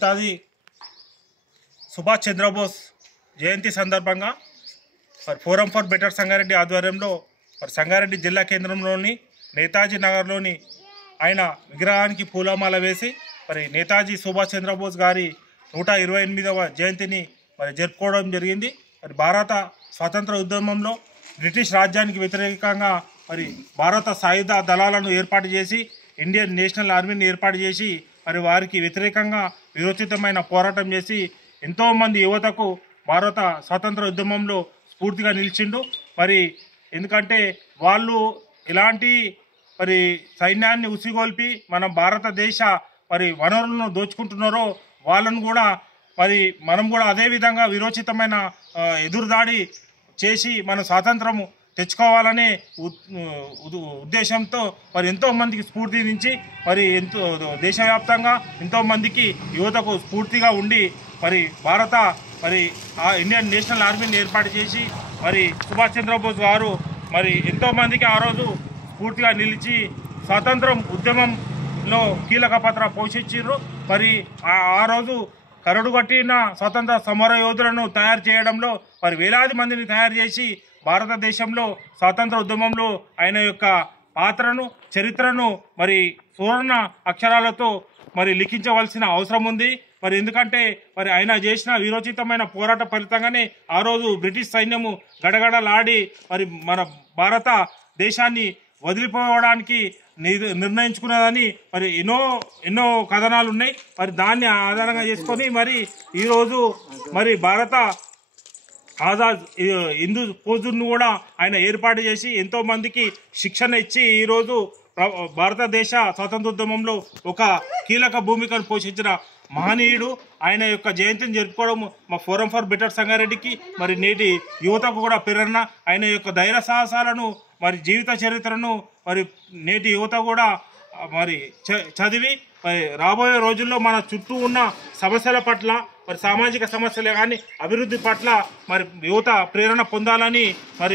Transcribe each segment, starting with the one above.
నేతాజీ సుభాష్ చంద్రబోస్ జయంతి సందర్భంగా forum for better Sangareddy ఆధ్వర్యంలో సంగారెడ్డి జిల్లా కేంద్రంలోని నేతాజీ నగర్లోని ఆయన విగ్రహానికి పూలమాల వేసి నేతాజీ సుభాష్ చంద్రబోస్ గారి 128వ జయంతిని జరుపుకోవడం జరిగింది. భారత స్వాతంత్ర ఉద్యమంలో బ్రిటిష్ రాజ్యానికి వ్యతిరేకంగా భారత సాయుధ దళాలను ఏర్పాటు చేసి ఇండియన్ నేషనల్ ఆర్మీని ఏర్పాటు చేసి వారికి వ్యతిరేకంగా విరోచితమైన పోరాటం చేసి ఎంతోమంది యువతకు భారత స్వాతంత్ర ఉద్యమంలో స్ఫూర్తిగా నిలిచిండు. ఎందుకంటే వాళ్ళు ఎలాంటి సైన్యాన్ని ఉసిగొల్పి మన భారతదేశ వనరులను దోచుకుంటున్నారో వాళ్ళను కూడా మనం కూడా అదేవిధంగా విరోచితమైన ఎదురుదాడి చేసి మన స్వాతంత్రము తెచ్చుకోవాలనే ఉద్దేశంతో ఎంతోమందికి స్ఫూర్తినిచ్చి ఎంతో దేశవ్యాప్తంగా ఎంతోమందికి యువతకు స్ఫూర్తిగా ఉండి భారత ఇండియన్ నేషనల్ ఆర్మీని ఏర్పాటు చేసి సుభాష్ చంద్రబోస్ గారు ఎంతోమందికి ఆ రోజు స్ఫూర్తిగా నిలిచి స్వాతంత్రం ఉద్యమంలో కీలక పాత్ర పోషించారు. ఆ రోజు కరడుగట్టిన స్వాతంత్ర సమర యోధులను తయారు చేయడంలో వేలాది మందిని తయారు చేసి భారతదేశంలో స్వాతంత్ర ఉద్యమంలో ఆయన యొక్క పాత్రను చరిత్రను సువర్ణ అక్షరాలతో లిఖించవలసిన అవసరం ఉంది. ఎందుకంటే ఆయన చేసిన విరోచితమైన పోరాట ఫలితంగానే ఆ రోజు బ్రిటిష్ సైన్యము గడగడలాడి మన భారత దేశాన్ని వదిలిపోవడానికి నిర్ణయించుకున్నదని ఎన్నో కథనాలు ఉన్నాయి. దాన్ని ఆధారంగా చేసుకొని ఈరోజు భారత ఆజాద్ హిందూ ఫౌజ్ను కూడా ఆయన ఏర్పాటు చేసి ఎంతోమందికి శిక్షణ ఇచ్చి ఈరోజు భారతదేశ స్వాతంత్రోద్యమంలో ఒక కీలక భూమికను పోషించిన మహనీయుడు. ఆయన యొక్క జయంతిని జరుపుకోవడం మా ఫోరం ఫర్ బెటర్ సంగారెడ్డికి నేటి యువతకు కూడా ప్రేరణ. ఆయన యొక్క ధైర్య సాహసాలను జీవిత చరిత్రను నేటి యువత కూడా చదివి రాబోయే రోజుల్లో మన చుట్టూ ఉన్న సమస్యల పట్ల సామాజిక సమస్యలే కానీ అభివృద్ధి పట్ల యువత ప్రేరణ పొందాలని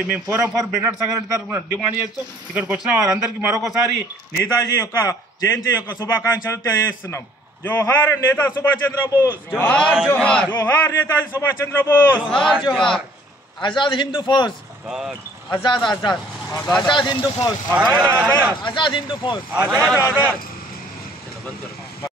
మేము ఫోరం ఫర్ బెటర్ సంగారెడ్డి తరఫున డిమాండ్ చేస్తూ ఇక్కడికి వచ్చిన వారందరికీ మరొకసారి నేతాజీ యొక్క జయంతి యొక్క శుభాకాంక్షలు తెలియజేస్తున్నాం. జోహార్ నేతా సుభాష్ చంద్రబోస్, జోహార్ జోహార్, జోహార్ నేతాజీ సుభాష్ చంద్రబోస్, జోహార్ జోహార్. आजाद हिंदू फौज, आजाद आजाद, आजाद हिंदू फौज, आजाद हिंदू फौज, आजाद आजाद.